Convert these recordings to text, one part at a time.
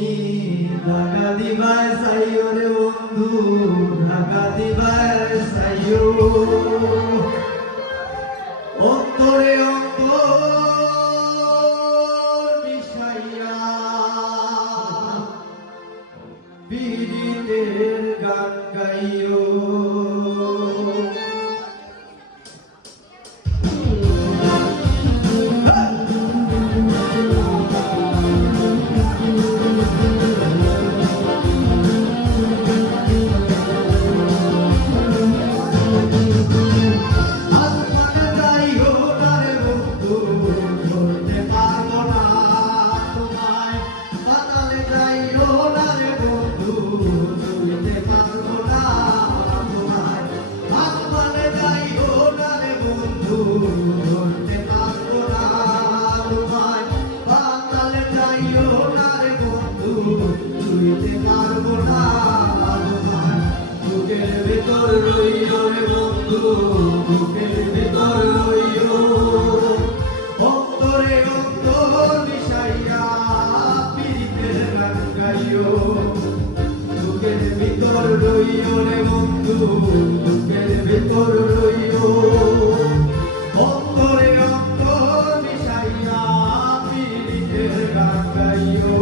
তুমি ঢাকা দিবার চাইও রে বন্ধু, ঢাকা দিবার চাইও। অন্তরে অন্তর মিশাইয়া পীড়িতের গান গাইও। বুকের ভেতর রইও রে বন্ধু, বুকের ভেতর রইও। অন্তরে অন্তর মিশাইয়া পীড়িতের গান গাইও। বুকের ভেতর রইও রে বন্ধু, বুকের ভেতর রইও। অন্তরে অন্তর মিশাইয়া পীড়িতের গান গাইও।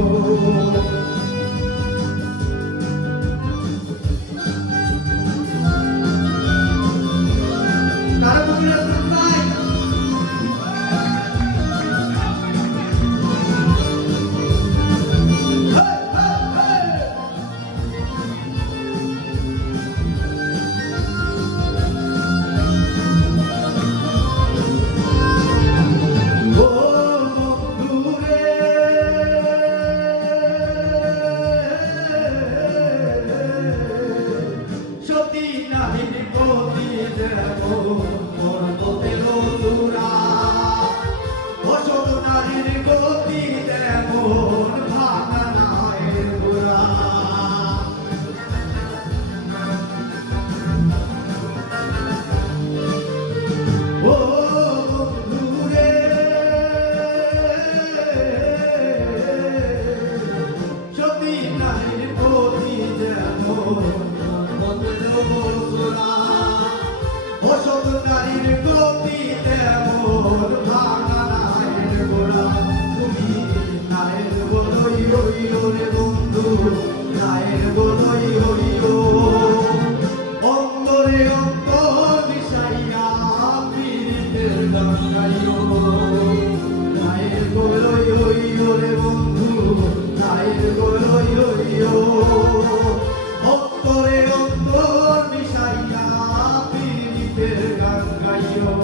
অন্তরে অন্তর মিশাইয়া পীড়িতের গান গাইও। নায়ের গোলই হইও রে বন্ধু, নায়ের গোলই হইও। অন্তরে অন্তর মিশাইয়া পীড়িতের গান গাইও।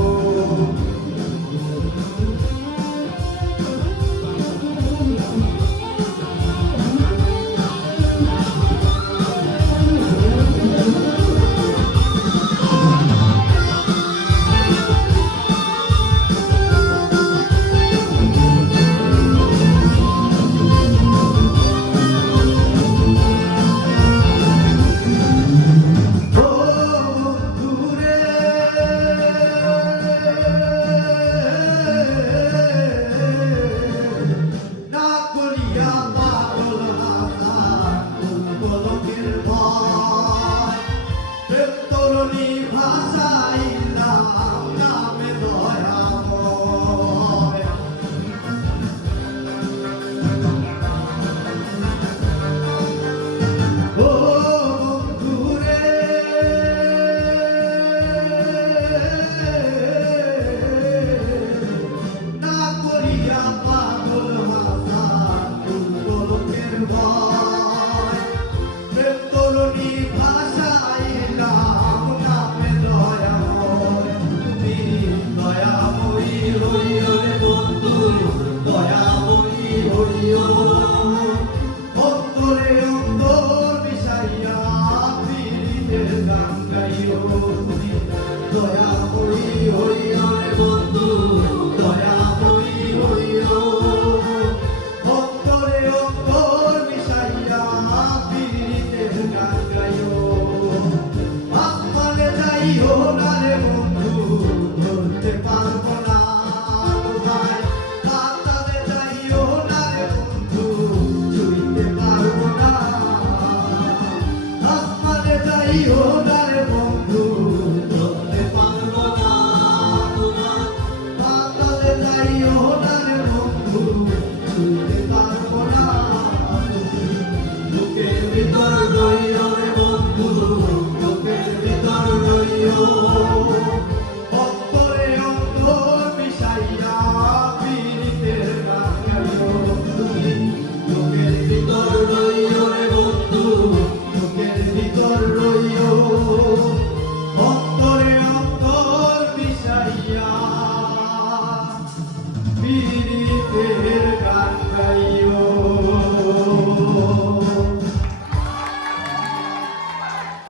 দয়া হইও, অন্তরে